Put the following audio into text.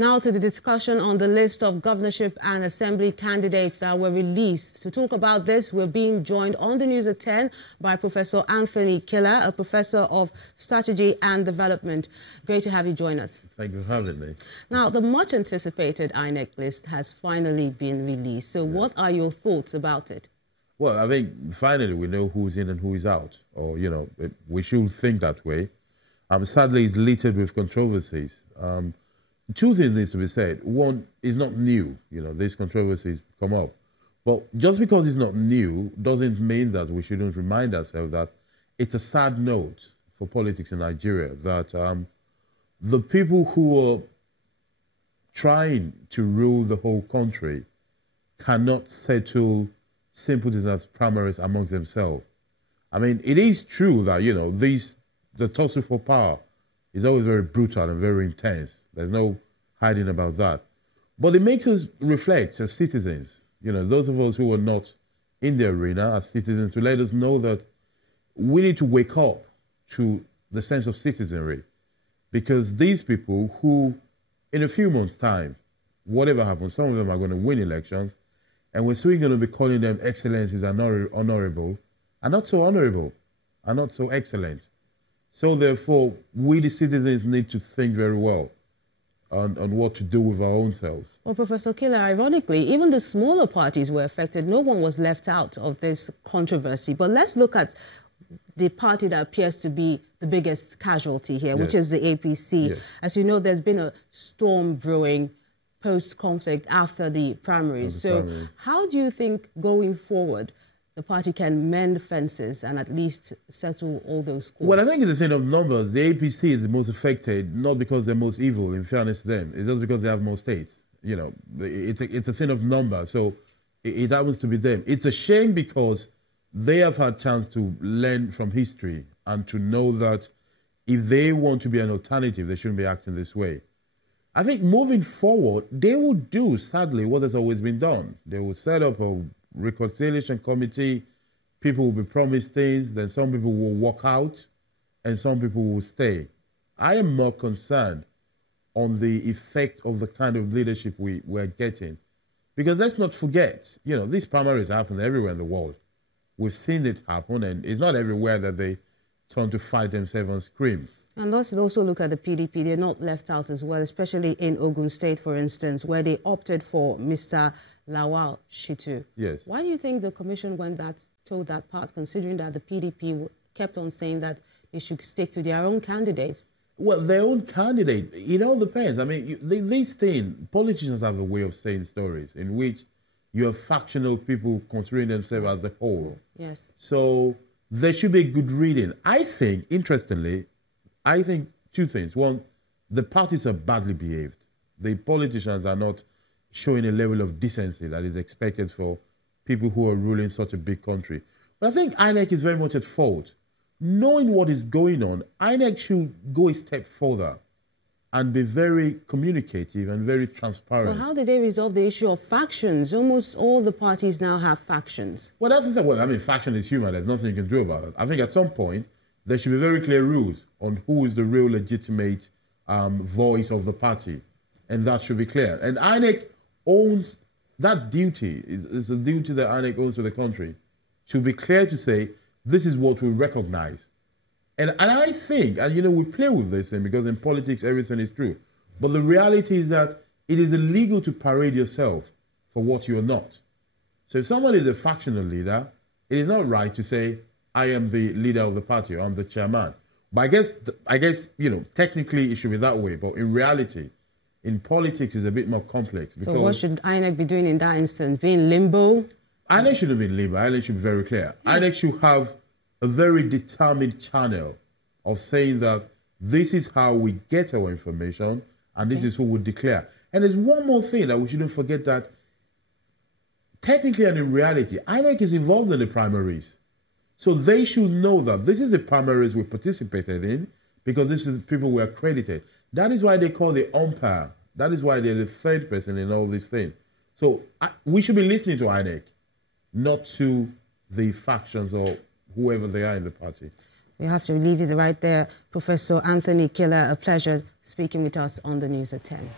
Now to the discussion on the list of governorship and assembly candidates that were released. To talk about this, we're being joined on the news at 10 by Professor Anthony Killer, a professor of strategy and development. Great to have you join us. Thank you for having me. Now, the much anticipated INEC list has finally been released. So what are your thoughts about it? Well, I think finally we know who's in and who is out, or, we should think that way. Sadly, it's littered with controversies. Two things need to be said. One, is not new. These controversies come up. But just because it's not new doesn't mean that we shouldn't remind ourselves that it's a sad note for politics in Nigeria that the people who are trying to rule the whole country cannot settle simple as primaries amongst themselves. I mean, it is true that, the tussle for power is always very brutal and very intense. There's no hiding about that. But it makes us reflect as citizens, those of us who are not in the arena as citizens, to let us know that we need to wake up to the sense of citizenry. Because these people who, in a few months' time, whatever happens, some of them are going to win elections, and we're still going to be calling them excellencies and honorable, and not so honorable, and not so excellent. So therefore, we the citizens need to think very well on what to do with our own selves. Well, Professor Killer, ironically, even the smaller parties were affected. No one was left out of this controversy. But let's look at the party that appears to be the biggest casualty here, which is the APC. As you know, there's been a storm brewing post-conflict after the primaries. How do you think going forward the party can mend fences and at least settle all those scores? Well, I think it's a thing of numbers. The APC is the most affected, not because they're most evil, in fairness to them. It's just because they have more states. It's a thing of numbers. So it happens to be them. It's a shame because they have had chance to learn from history and to know that if they want to be an alternative, they shouldn't be acting this way. I think moving forward, they will do, sadly, what has always been done. They will set up a reconciliation committee. People will be promised things, then some people will walk out, and some people will stay. I am more concerned on the effect of the kind of leadership we're getting. Because let's not forget, these primaries happen everywhere in the world. We've seen it happen, and it's not everywhere that they turn to fight themselves and scream. And let's also look at the PDP. They're not left out as well, especially in Ogun State, for instance, where they opted for Mr. Lawal Shitu. Yes. Why do you think the commission told that part, considering that the PDP kept on saying that they should stick to their own candidate? Well, their own candidate, it all depends. I mean, these things, politicians have a way of saying stories in which you have factional people considering themselves as a whole. Yes. So there should be good reading. I think, interestingly, two things. One, the parties are badly behaved. The politicians are not showing a level of decency that is expected for people who are ruling such a big country. But I think INEC is very much at fault. Knowing what is going on, INEC should go a step further and be very communicative and very transparent. Well, how did they resolve the issue of factions? Almost all the parties now have factions. Well, that's the thing. Well, I mean, faction is human. There's nothing you can do about it. I think at some point, there should be very clear rules on who is the real legitimate voice of the party. And that should be clear. And INEC owns that duty. It's a duty that INEC owes to the country to be clear to say, this is what we recognize. And I think, and we play with this thing because in politics, everything is true. But the reality is that it is illegal to parade yourself for what you are not. So if somebody is a factional leader, it is not right to say, I am the leader of the party, or I'm the chairman. But I guess, technically it should be that way. But in reality, in politics, it's a bit more complex. So what should INEC be doing in that instance? Be in limbo? INEC shouldn't be in limbo. INEC should be very clear. INEC should have a very determined channel of saying that this is how we get our information and this is who we declare. And there's one more thing that we shouldn't forget, that technically and in reality, INEC is involved in the primaries. So they should know that this is the primaries we participated in because this is the people we accredited. That is why they call the umpire. That is why they're the third person in all these things. So we should be listening to INEC, not to the factions or whoever they are in the party. We have to leave it right there. Professor Anthony Killer, a pleasure speaking with us on the news at 10.